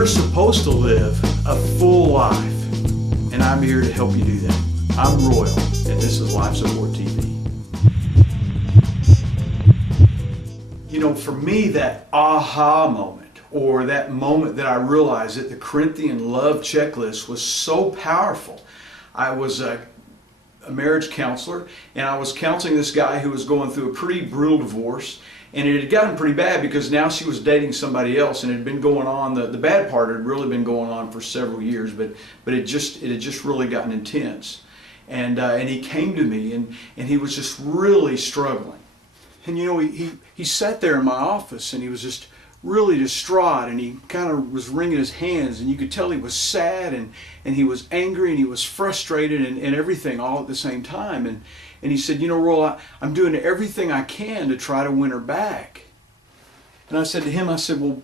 We're supposed to live a full life, and I'm here to help you do that. I'm Royal, and this is Life Support TV. You know, for me, that aha moment, or that moment that I realized that the Corinthian love checklist was so powerful. I was a marriage counselor, and I was counseling this guy who was going through a pretty brutal divorce, and it had gotten pretty bad because now she was dating somebody else, and it had been going on, the bad part had really been going on for several years, but it had just really gotten intense. And he came to me, and he was just really struggling. And you know, he sat there in my office, and he was just really distraught, and he kind of was wringing his hands, and you could tell he was sad, and he was angry, and he was frustrated, and everything all at the same time. And he said, you know, Roll, I'm doing everything I can to try to win her back. And I said to him, I said, well,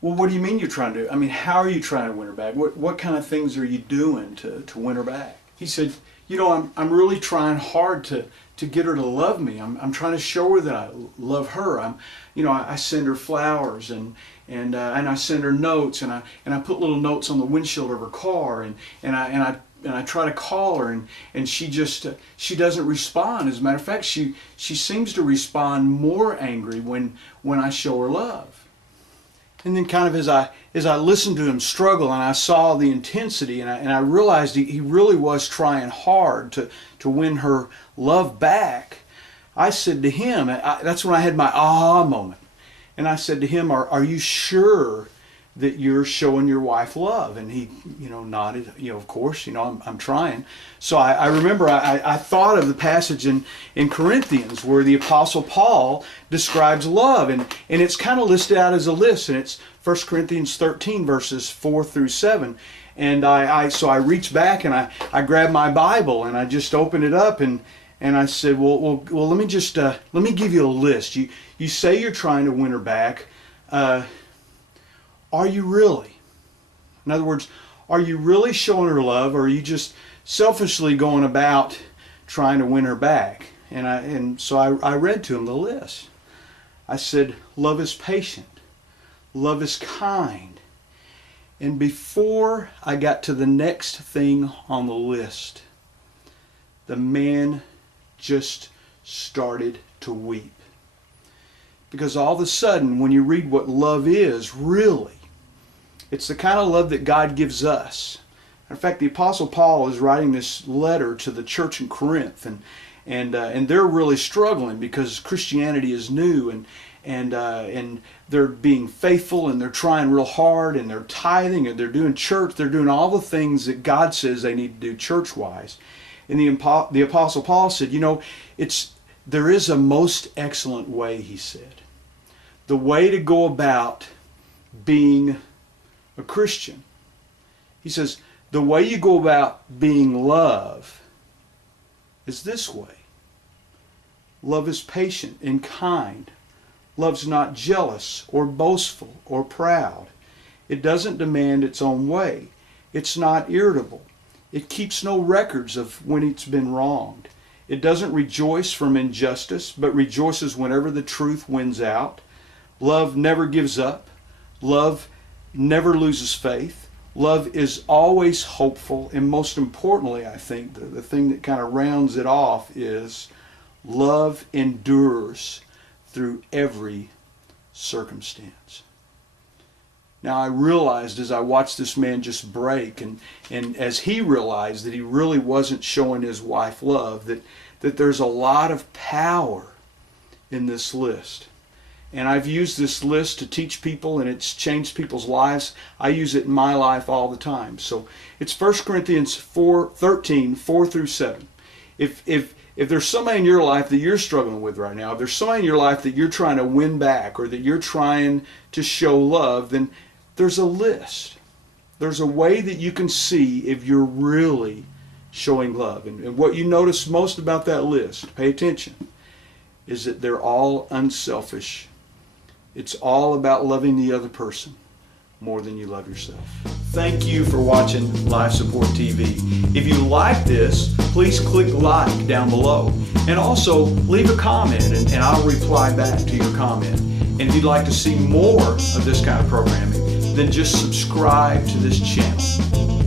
what do you mean you're trying to? I mean, how are you trying to win her back? What kind of things are you doing to win her back? He said, you know, I'm really trying hard to get her to love me. I'm trying to show her that I love her. I send her flowers and I send her notes, and I put little notes on the windshield of her car, and I try to call her, and she doesn't respond. As a matter of fact, she seems to respond more angry when I show her love. And then kind of as I listened to him struggle, and I saw the intensity, and I realized he really was trying hard to win her love back, I said to him, that's when I had my aha moment. And I said to him, are you sure that you're showing your wife love? And he, nodded, of course, I'm trying. So I remember I thought of the passage in Corinthians where the Apostle Paul describes love, and it's kind of listed out as a list, and it's 1 Corinthians 13 verses 4 through 7. And so I reached back, and I grabbed my Bible, and I just opened it up, and I said, well, let me give you a list. You say you're trying to win her back. Are you really? In other words, are you really showing her love, or are you just selfishly going about trying to win her back? And so I read to him the list. I said, love is patient. Love is kind. And before I got to the next thing on the list, the man just started to weep. Because all of a sudden, when you read what love is, really, it's the kind of love that God gives us. In fact, the Apostle Paul is writing this letter to the church in Corinth, and they're really struggling because Christianity is new, and they're being faithful, and they're trying real hard, and they're tithing, and they're doing church, they're doing all the things that God says they need to do church-wise. And the Apostle Paul said, there is a most excellent way, he said. The way to go about being a Christian. He says, the way you go about being love is this way. Love is patient and kind. Love's not jealous or boastful or proud. It doesn't demand its own way. It's not irritable. It keeps no records of when it's been wronged. It doesn't rejoice from injustice, but rejoices whenever the truth wins out. Love never gives up. Love never loses faith. Love is always hopeful. And most importantly, I think, the thing that kind of rounds it off is love endures through every circumstance. Now, I realized as I watched this man just break, and as he realized that he really wasn't showing his wife love, that there's a lot of power in this list. And I've used this list to teach people, and it's changed people's lives. I use it in my life all the time. So it's 1 Corinthians 13, 4 through 7. If there's somebody in your life that you're struggling with right now, if there's somebody in your life that you're trying to win back, or that you're trying to show love, then there's a list. There's a way that you can see if you're really showing love. And what you notice most about that list, pay attention, is that they're all unselfish. It's all about loving the other person more than you love yourself. Thank you for watching Life Support TV. If you like this, please click like down below. And also leave a comment, and I'll reply back to your comment. And if you'd like to see more of this kind of programming, then just subscribe to this channel.